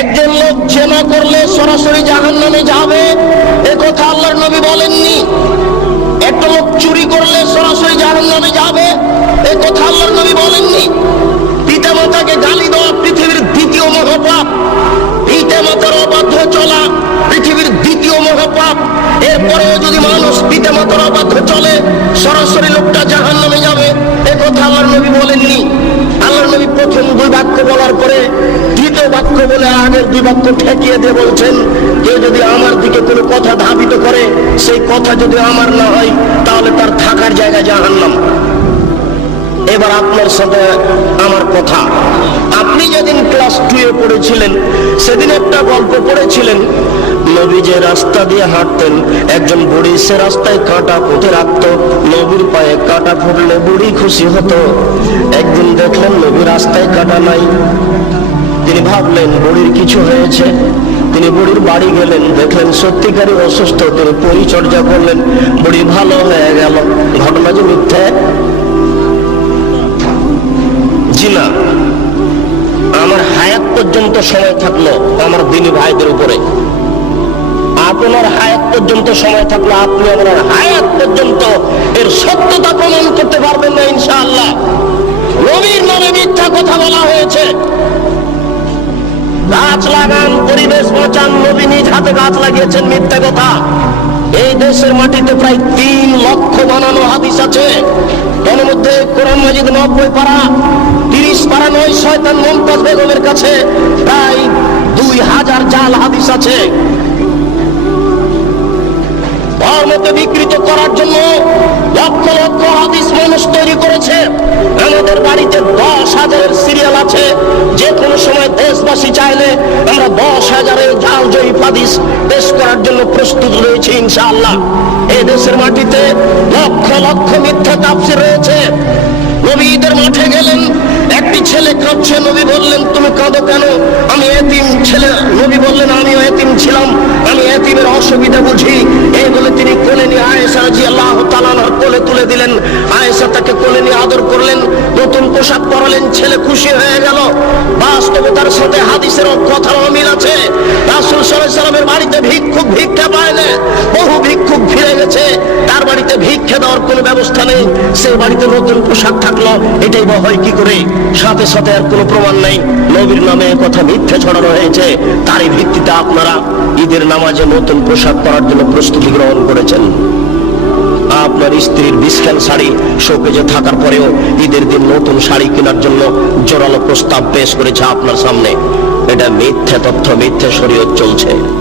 একজন লোক জেনা করলে সরাসরি জাহান নামে যাবে। এ কথা আল্লাহর নবী বলেননি। একটা লোক চুরি করলে সরাসরি জাহান নামে যাবে। এ কথা আল্লাহর নবী বলেননি। পিতা মাতাকে গালি দেওয়া পৃথিবীর দ্বিতীয় মহাপাপ। পিতা মাতার অবাধ্য চলা পৃথিবীর দ্বিতীয় মহাপাপ। এরপরেও যদি মানুষ পিতা মাতার অবাধ্য চলে, সরাসরি লোকটা জাহান নামে যাবে। এ কথা আল্লাহর নবী বলেননি। আল্লাহর নবী প্রথম দুই বাক্য বলার পরে বাক্য ঠেকিয়ে দিয়ে বলছেন, কেউ যদি আমার দিকে কোনো কথা ধাবিত করে, সেই কথা যদি আমার না হয়, তাহলে তার থাকার জায়গা জাহান্নাম। এবার আপনার সাথে আমার কথা। আপনি যেদিন ক্লাস টুয়ে পড়েছিলেন, সেদিন একটা গল্প পড়েছিলেন। নবী যে রাস্তা দিয়ে হাঁটতেন, একজন বুড়ি সে রাস্তায় কাঁটা পুঁতে রাখত, নবীর পায়ে কাঁটা ফুটলে বুড়ি খুশি হতো। একদিন দেখলেন নবী রাস্তায় কাঁটা নাই। তিনি ভাবলেন, বুড়ির কিছু হয়েছে? তিনি বুড়ির বাড়ি গেলেন, দেখলেন সত্যিকারই অসুস্থ। তিনি পরিচর্যা করলেন, বুড়ি ভালো হয়ে গেল। ঘটনা যে মিথ্যে? জি না। আমার হায়াত পর্যন্ত সময় থাকল আমার দিনী ভাইদের উপরে। আপনার হায়াত পর্যন্ত সময় থাকল, আপনি আপনার হায়াত পর্যন্ত এর সত্যতা প্রমাণ করতে পারবেন না, ইনশাআল্লাহ। নবীর নামে মিথ্যা বাঁচান নবী নিজ হাতে গাছ লাগিয়েছেন, মিথ্যা কথা। এই দেশের মাটিতে প্রায় তিন লক্ষ বানানো হাদিস আছে। এর মধ্যে কোরআন মাজিদ নব্বই পারা, তিরিশ পারা নয় শয়তান মমতাজ বেগমের কাছে প্রায় দুই হাজার জাল হাদিস আছে। ধর্মকে বিকৃত করার জন্য লক্ষ লক্ষ হাদিস মানুষ তৈরি করেছে। আমাদের বাড়িতে দশ হাজারের সিরিয়াল আছে। যে কোনো সময় দেশবাসী চাইলে দশ হাজারের জাল জয়ী হাদিস পেশ করার জন্য প্রস্তুত রয়েছে ইনশাআল্লাহ। এই দেশের মাটিতে লক্ষ লক্ষ মিথ্যা তাপসি রয়েছে। নবী ঈদের মাঠে গেলেন, একটি ছেলে কাঁদছে, নবী বললেন, তুমি কাঁদো কেন? আমি এতিম ছেলে। নবী বললেন, আমিও এতিম ছিলাম, আমি এতিমের অসুবিধা বুঝি। এই বলে তিনি কোলে নিয়ে আয়েশা জি আল্লাহ তালানার কোলে তুলে দিলেন। আয়েশা তাকে কোলে নিয়ে আদর করলেন, নতুন পোশাক পরালেন, ছেলে খুশি হয়ে গেল। সাথে হাদিসের কথা অমিল আছে। রাসুল সাল্লামের বাড়িতে ভিক্ষুক ভিক্ষা পায় না। বহু ভিক্ষুক ফিরে গেছে। তার বাড়িতে ভিক্ষা দেওয়ার কোনো ব্যবস্থা নেই। সেই বাড়িতে নতুন পোশাক থাকল। এটাই বা হয় কি করে? সাথে সাথে আর কোনো প্রমাণ নেই। নবীর নামে কথা মিথ্যে ছড়ানো হয়েছে। তারই ভিত্তিতে আপনারা ঈদের নামাজে নতুন পোশাক পরার জন্য প্রস্তুতি গ্রহণ করেছেন। আপনার স্ত্রীর বিস্কান শাড়ি শোকেজে থাকার পরেও ঈদের দিন নতুন শাড়ি কেনার জন্য জোরালো প্রস্তাব পেশ করেছে আপনার সামনে। এটা মিথ্যে তথ্য, মিথ্যে শরীয়ত চলছে।